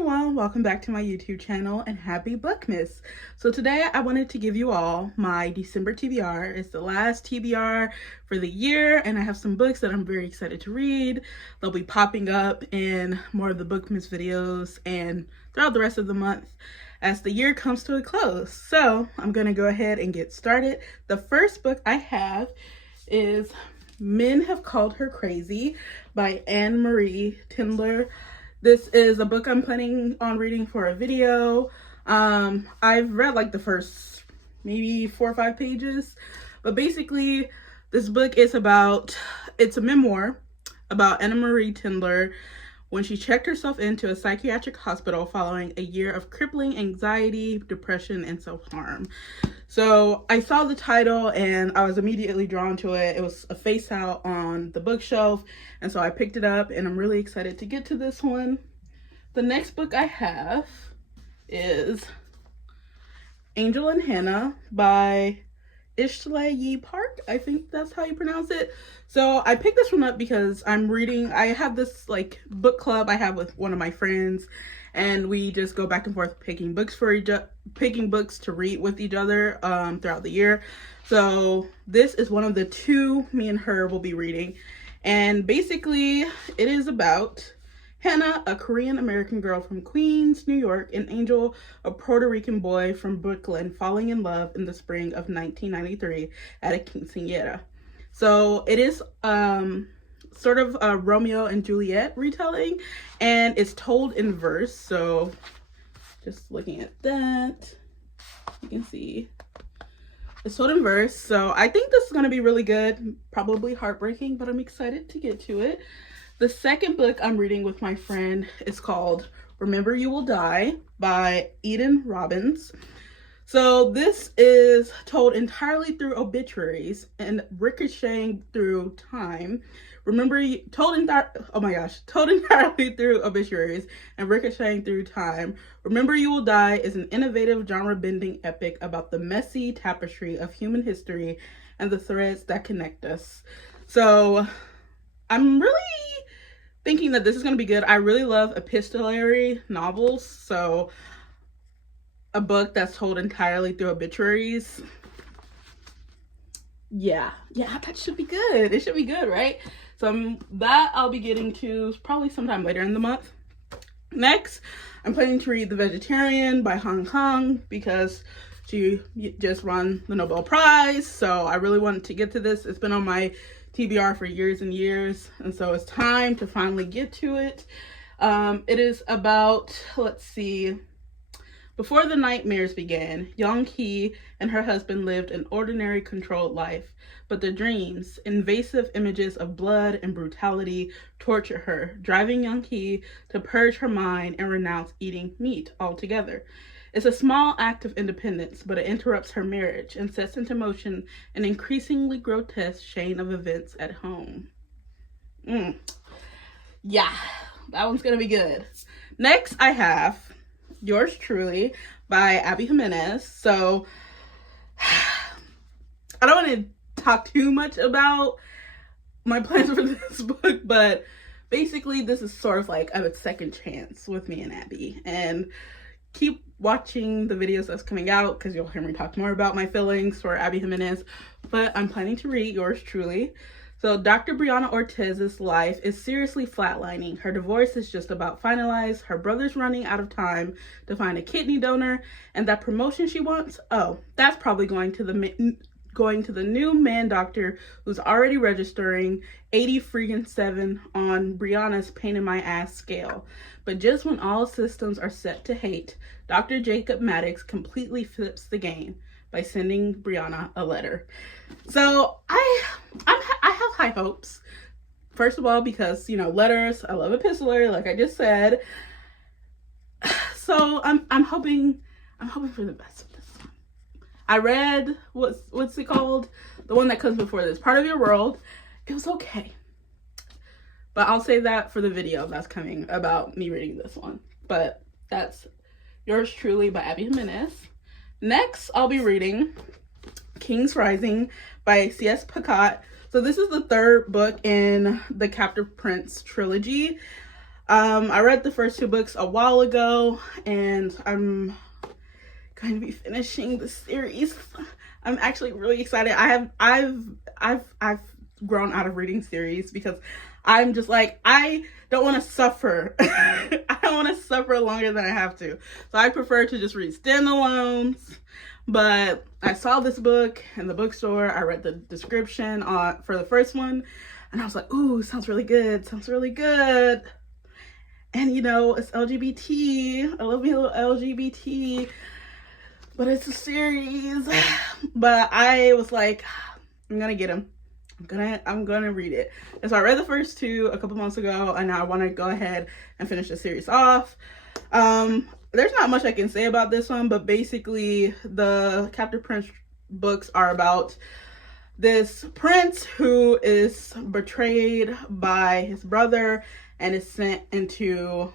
everyone, welcome back to my YouTube channel and happy Bookmas. So today I wanted to give you all my December TBR. It's the last TBR for the year and I have some books that I'm very excited to read. They'll be popping up in more of the Bookmas videos and throughout the rest of the month as the year comes to a close. So I'm gonna go ahead and get started. The first book I have is Men Have Called Her Crazy by Anne-Marie Tindler. This is a book I'm planning on reading for a video. I've read like the first maybe 4 or 5 pages, but basically this book is it's a memoir about Anne-Marie Tindler when she checked herself into a psychiatric hospital following a year of crippling anxiety, depression, and self-harm. So I saw the title and I was immediately drawn to it. It was a face out on the bookshelf, and so I picked it up and I'm really excited to get to this one. The next book I have is Angel and Hannah by Ishlay Park. I think that's how you pronounce it. So I picked this one up because I have this like book club I have with one of my friends, and we just go back and forth picking books to read with each other throughout the year. So this is one of the 2 me and her will be reading, and basically it is about Hannah, a Korean American girl from Queens, New York, and Angel, a Puerto Rican boy from Brooklyn, falling in love in the spring of 1993 at a quinceañera. So it is sort of a Romeo and Juliet retelling, and it's told in verse. So just looking at that, you can see it's told in verse. So I think this is going to be really good, probably heartbreaking, but I'm excited to get to it. The second book I'm reading with my friend is called Remember You Will Die by Eden Robbins. So this is told entirely through obituaries and ricocheting through time. Told entirely through obituaries and ricocheting through time. Remember You Will Die is an innovative genre-bending epic about the messy tapestry of human history and the threads that connect us. So I'm really thinking that this is going to be good. I really love epistolary novels, so a book that's told entirely through obituaries, yeah, that should be good. It should be good, right? So that I'll be getting to probably sometime later in the month. Next, I'm planning to read The Vegetarian by Hong Kong because she just won the Nobel Prize, so I really wanted to get to this. It's been on my TBR for years and years, and so it's time to finally get to it. It is about, let's see, before the nightmares began, Young Hee and her husband lived an ordinary, controlled life, but the dreams, invasive images of blood and brutality, torture her, driving Young Hee to purge her mind and renounce eating meat altogether. It's a small act of independence, but it interrupts her marriage and sets into motion an increasingly grotesque chain of events at home. Yeah, that one's gonna be good. Next, I have Yours Truly by Abby Jimenez. So I don't want to talk too much about my plans for this book, but basically this is sort of like a second chance with me and Abby, and keep watching the videos that's coming out because you'll hear me talk more about my feelings for Abby Jimenez. But I'm planning to read Yours Truly. So Dr. Brianna Ortiz's life is seriously flatlining. Her divorce is just about finalized. Her brother's running out of time to find a kidney donor, and that promotion she wants, that's probably going to the new man doctor who's already registering 80-7 on Brianna's pain in my ass scale. But just when all systems are set to hate, Dr. Jacob Maddox completely flips the game by sending Brianna a letter. So I have high hopes. First of all, because letters, I love epistolary, like I just said. So I'm hoping for the best of this one. I read what's it called? The one that comes before this, Part of Your World. It was okay. But I'll save that for the video that's coming about me reading this one. But that's Yours Truly by Abby Jimenez. Next, I'll be reading King's Rising by C.S. Pacat. So this is the 3rd book in the Captive Prince trilogy. I read the first 2 books a while ago, and I'm going to be finishing the series. I'm actually really excited. I've grown out of reading series because I'm just like, I don't want to suffer. I don't want to suffer longer than I have to. So I prefer to just read standalones. But I saw this book in the bookstore. I read the description for the first one, and I was like, ooh, sounds really good. Sounds really good. And you know, it's LGBT. I love me a little LGBT. But it's a series. But I was like, I'm gonna get them. I'm gonna read it. And so I read the first 2 a couple months ago, and now I want to go ahead and finish the series off. There's not much I can say about this one, but basically the Captive Prince books are about this prince who is betrayed by his brother and is sent into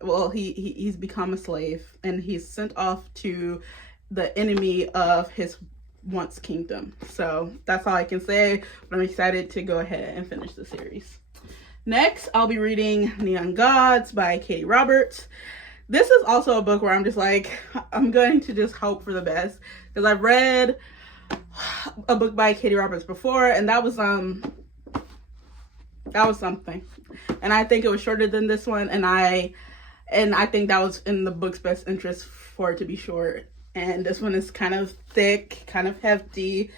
well, he's become a slave, and he's sent off to the enemy of his once kingdom. So that's all I can say, but I'm excited to go ahead and finish the series. Next, I'll be reading Neon Gods by Katie Roberts. This is also a book where I'm just like, I'm going to just hope for the best, because I've read a book by Katie Roberts before, and that was something. And I think it was shorter than this one, and I think that was in the book's best interest for it to be short. And this one is kind of thick, kind of hefty,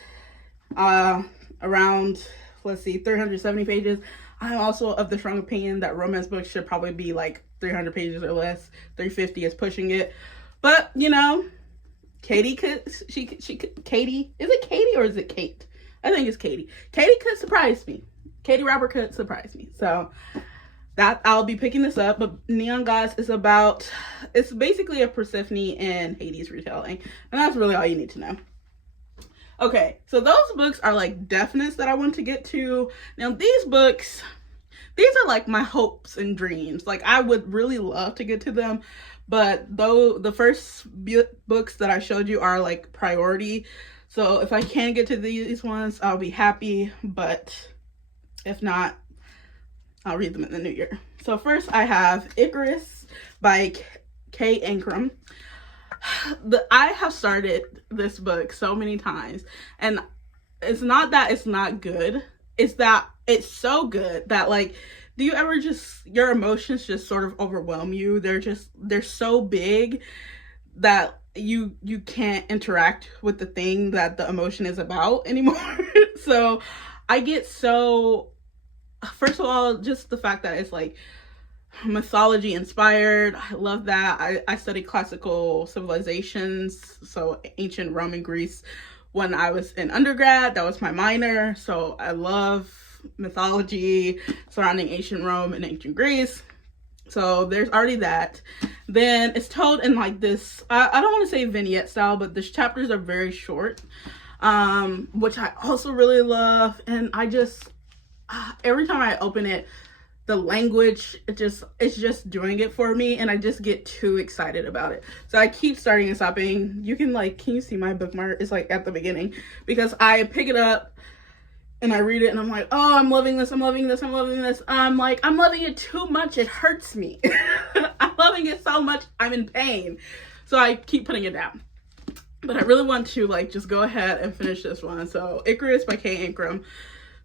around, let's see, 370 pages. I'm also of the strong opinion that romance books should probably be like 300 pages or less. 350 is pushing it. But, you know, Katie could, Katie, is it Katie or is it Kate? I think it's Katie. Katie could surprise me. Katie Robert could surprise me. So that I'll be picking this up. But Neon Gods is about, it's basically a Persephone and Hades retelling. And that's really all you need to know. Okay, so those books are like definites that I want to get to. Now these books, these are like my hopes and dreams. Like I would really love to get to them, but though the first books that I showed you are like priority. So if I can get to these ones, I'll be happy, but if not, I'll read them in the new year. So first I have Icarus by Kay Ankrum. I have started this book so many times, and it's not that it's not good, it's that it's so good that, like, do you ever just, your emotions just sort of overwhelm you? They're so big that you can't interact with the thing that the emotion is about anymore. So I get so, first of all, just the fact that it's like mythology inspired, I love that. I studied classical civilizations, so ancient Rome and Greece, when I was in undergrad. That was my minor, so I love mythology surrounding ancient Rome and ancient Greece. So there's already that. Then it's told in like this, I don't want to say vignette style, but the chapters are very short, which I also really love. And I just, every time I open it, the language, it's just doing it for me, and I just get too excited about it. So I keep starting and stopping. You can you see my bookmark? It's like at the beginning, because I pick it up and I read it and I'm like, oh, I'm loving this, I'm loving this, I'm loving this. I'm like, I'm loving it too much, it hurts me. I'm loving it so much, I'm in pain. So I keep putting it down. But I really want to like just go ahead and finish this one. So Icarus by Kay Ankrum.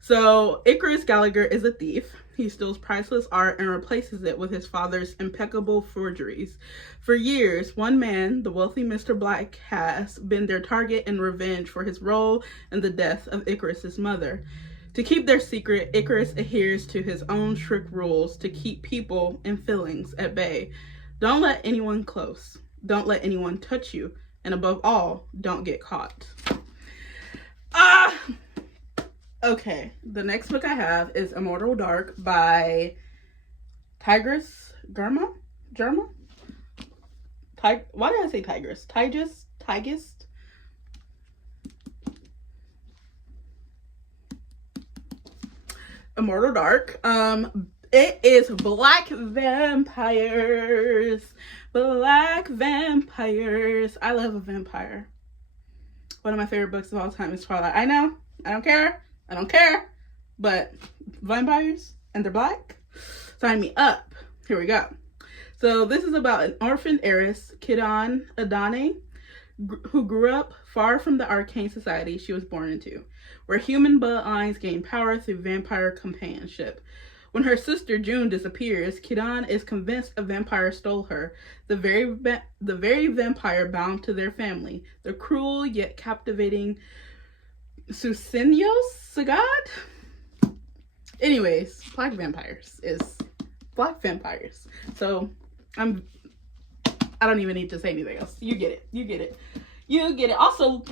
So Icarus Gallagher is a thief. He steals priceless art and replaces it with his father's impeccable forgeries. For years, one man, the wealthy Mr. Black, has been their target and revenge for his role in the death of Icarus's mother. To keep their secret, Icarus adheres to his own strict rules to keep people and feelings at bay. Don't let anyone close. Don't let anyone touch you. And above all, don't get caught. Okay, the next book I have is Immortal Dark by Tigress Germa? Why did I say Tigress? Tigist? Immortal Dark. It is black vampires. Black vampires. I love a vampire. One of my favorite books of all time is Twilight. I know. I don't care. But vampires, and they're black. Sign me up. Here we go. So this is about an orphaned heiress, Kidan Adane, who grew up far from the arcane society she was born into, where human bloodlines gain power through vampire companionship. When her sister June disappears, Kidan is convinced a vampire stole her, the very vampire bound to their family, the cruel yet captivating Susenyos Sagad. Anyways, black vampires. So I don't even need to say anything else. You get it. Also,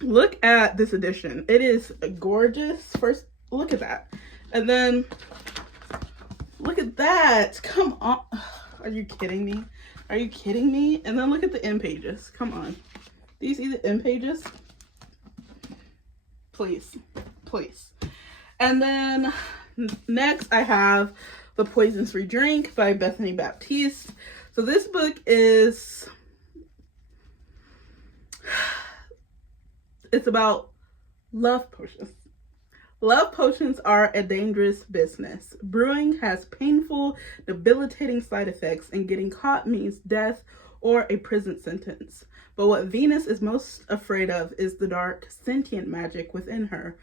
look at this edition. It is gorgeous. First, look at that. And then look at that. Come on. Are you kidding me? And then look at the end pages. Come on. Do you see the end pages? Please. And then next I have The Poison-Free Drink by Bethany Baptiste. So this book is, it's about love potions. Love potions are a dangerous business. Brewing has painful, debilitating side effects, and getting caught means death or a prison sentence. But what Venus is most afraid of is the dark, sentient magic within her.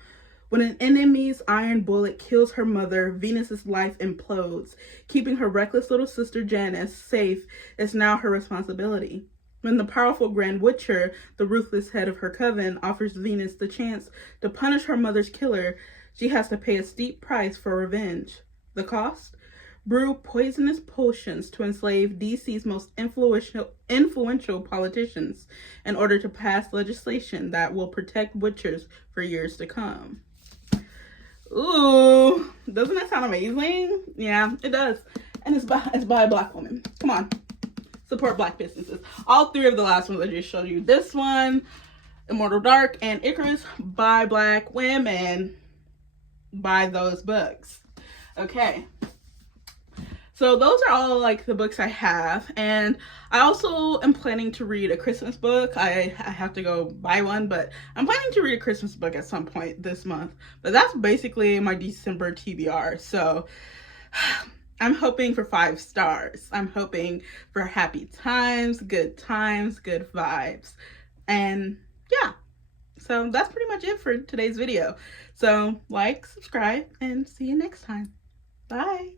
When an enemy's iron bullet kills her mother, Venus's life implodes. Keeping her reckless little sister Janice safe is now her responsibility. When the powerful Grand Witcher, the ruthless head of her coven, offers Venus the chance to punish her mother's killer, she has to pay a steep price for revenge. The cost? Brew poisonous potions to enslave DC's most influential politicians in order to pass legislation that will protect witchers for years to come. Ooh, doesn't that sound amazing? Yeah, it does. And it's by a black woman. Come on. Support black businesses. All three of the last ones I just showed you. This one, Immortal Dark, and Icarus by black women. Buy those books. Okay. So those are all like the books I have. And I also am planning to read a Christmas book. I have to go buy one, but I'm planning to read a Christmas book at some point this month. But that's basically my December TBR. So I'm hoping for 5 stars. I'm hoping for happy times, good vibes. And yeah, so that's pretty much it for today's video. So like, subscribe, and see you next time. Bye.